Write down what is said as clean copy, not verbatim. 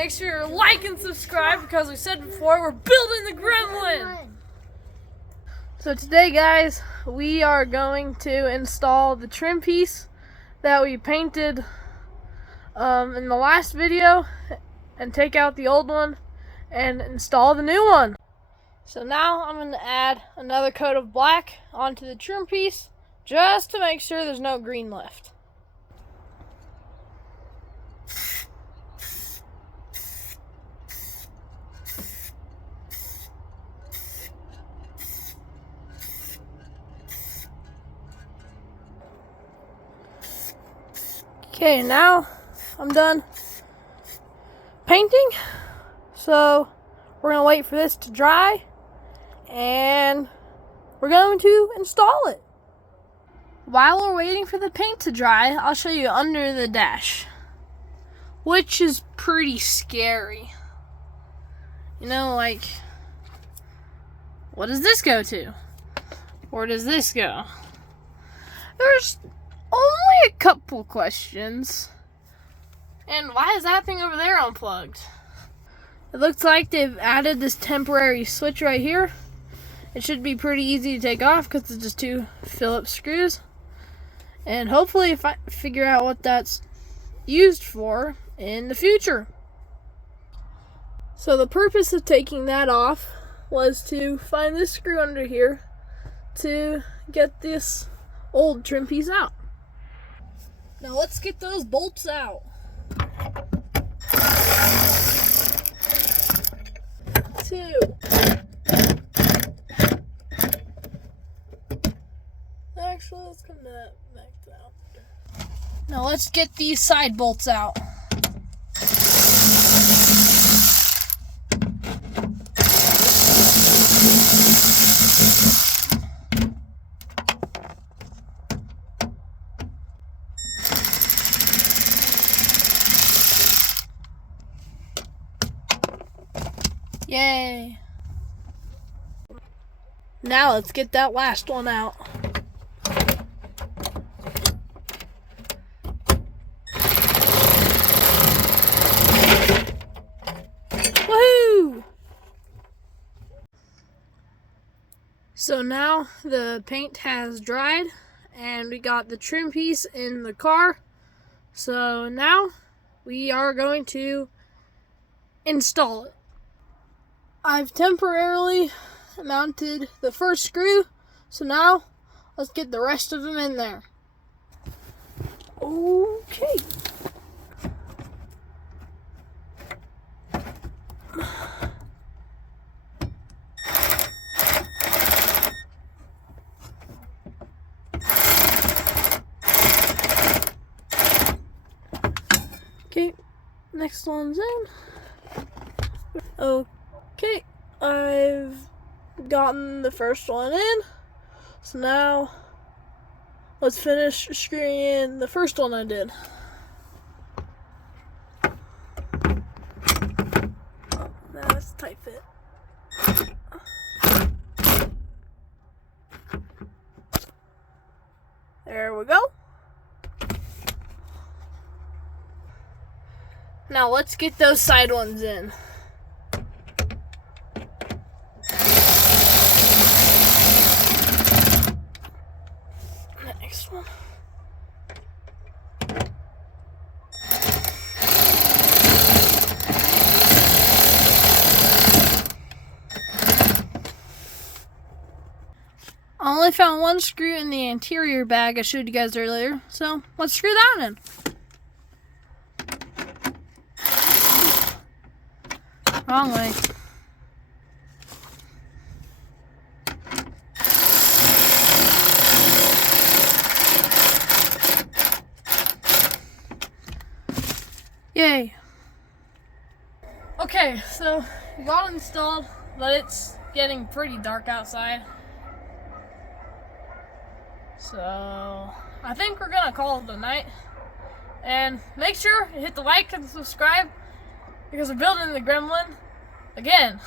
make sure you like and subscribe because we said before we're building the Gremlin. So today, guys, we are going to install the trim piece that we painted in the last video and take out the old one and install the new one. So now I'm going to add another coat of black onto the trim piece just to make sure there's no green left. Okay, now I'm done painting, so we're gonna wait for this to dry and we're going to install it. While we're waiting for the paint to dry, I'll show you under the dash, which is pretty scary. You know, like, what does this go to? Where does this go? There's only a couple questions. And why is that thing over there unplugged? It looks like they've added this temporary switch right here. It should be pretty easy to take off because it's just two Phillips screws. And hopefully if I figure out what that's used for in the future. So the purpose of taking that off was to find this screw under here to get this old trim piece out. Now let's get those bolts out. Two. Actually, let's come back out. Now let's get these side bolts out. Yay! Now let's get that last one out. Woohoo! So now the paint has dried and we got the trim piece in the car. So now we are going to install it. I've temporarily mounted the first screw, so now let's get the rest of them in there. Okay. Okay, next one's in. Okay, I've gotten the first one in, so now let's finish screwing in the first one I did. Oh, that's a tight fit. There we go. Now let's get those side ones in. Next one. I only found one screw in the interior bag I showed you guys earlier, so let's screw that one in. Wrong way. Yay. Okay, so we got it installed, but it's getting pretty dark outside. So I think we're gonna call it a night. And make sure you hit the like and subscribe because we're building the Gremlin again.